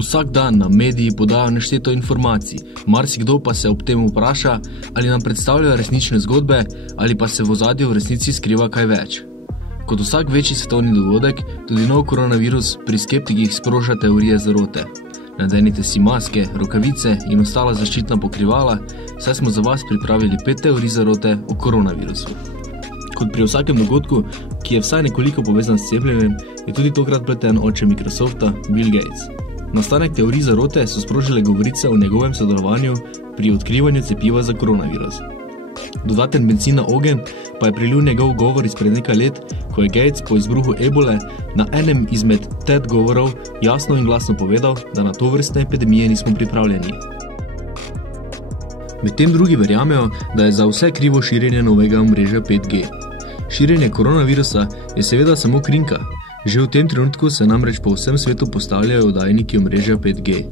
Vsak dan nam mediji podajo nešteto informacij, marsikdo pa se ob tem vpraša, ali nam predstavljajo resnične zgodbe ali pa se v ozadju v resnici skriva kaj več. Kot vsak večji svetovni dogodek, tudi nov koronavirus pri skeptikih sproža teorije zarote. Nadenite si maske, rokavice in ostala zaščitna pokrivala, saj smo za vas pripravili 5 teorij zarote o koronavirusu. Kot pri vsakem dogodku, ki je vsaj nekoliko povezan s cepljenjem, je tudi tokrat pleten oče Microsofta, Bill Gates. Nastanek teorij zarote so sprožile govorice o njegovem sodelovanju pri odkrivanju cepiva za koronavirus. Dodaten bencin na ogenj pa je prilil njegov govor izpred nekaj let, ko je Gates po izbruhu ebole na enem izmed TED govorov jasno in glasno povedal, da na tovrstne epidemije nismo pripravljeni. Medtem drugi verjamejo, da je za vse krivo širjenje novega omrežja 5G. Širjenje koronavirusa je seveda samo krinka. Že v tem trenutku se namreč po vsem svetu postavljajo oddajniki omrežja 5G.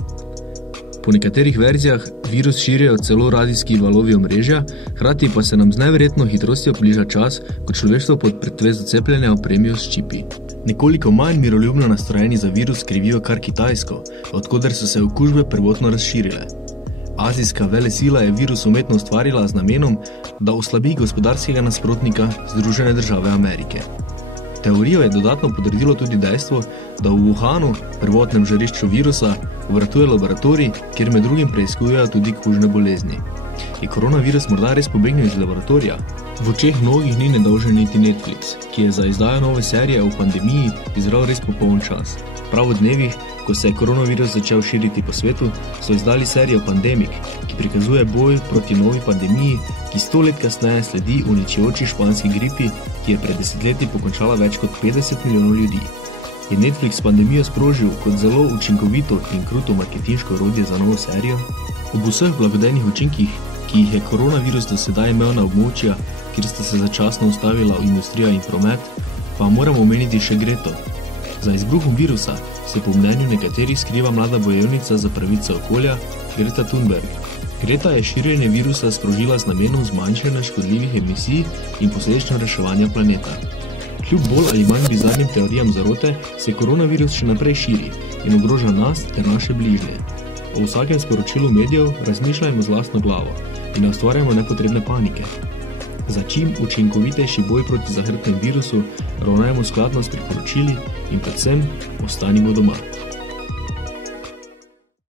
Po nekaterih verzijah virus širijo celo radijski valovi omrežja, hkrati pa se nam z neverjetno hitrostjo bliža čas, ko človeštvo pod pretvezo cepljenja opremijo s čipi. Nekoliko manj miroljubno nastrojeni za virus krivijo kar Kitajsko, odkoder so se okužbe prvotno razširile. Azijska velesila je virus umetno ustvarila z namenom, da oslabi gospodarskega nasprotnika Združene države Amerike. Teorijo je dodatno potrdilo tudi dejstvo, da v Wuhanu, prvotnem žarišču virusa, obratuje laboratorij, kjer med drugim preiskujejo tudi kužne bolezni. Je koronavirus morda res pobegnil iz laboratorija? V očeh mnogih ni nedolžen niti Netflix, ki je za izdajo nove serije o pandemiji izbral res popoln čas. Prav v dnevih, ko se je koronavirus začel širiti po svetu, so izdali serijo Pandemic, ki prikazuje boj proti novi pandemiji, ki 100 let kasneje sledi uničujoči španski gripi, ki je pred desetletji pokončala več kot 50 milijonov ljudi. Je Netflix pandemijo sprožil kot zelo učinkovito in kruto marketinško orodje za novo serijo? Ob vseh blagodejnih učinkih, ki jih je koronavirus do sedaj imel na območja, kjer sta se začasno ustavila industrija in promet, pa moramo omeniti še Greto. Za izbruhom virusa se po mnenju nekaterih skriva mlada bojevnica za pravice okolja, Greta Thunberg. Greta je širjenje virusa sprožila z namenom zmanjšanja škodljivih emisij in posledično reševanja planeta. Kljub bolj ali manj bizarnim teorijam zarote se koronavirus še naprej širi in ogroža nas ter naše bližnje. O vsakem sporočilu medijev razmišljajmo z lastno glavo in ne ustvarjamo nepotrebne panike. Za čim učinkovitejši boj proti zahrbtnem virusu ravnajmo skladno s priporočili in predvsem ostanimo doma.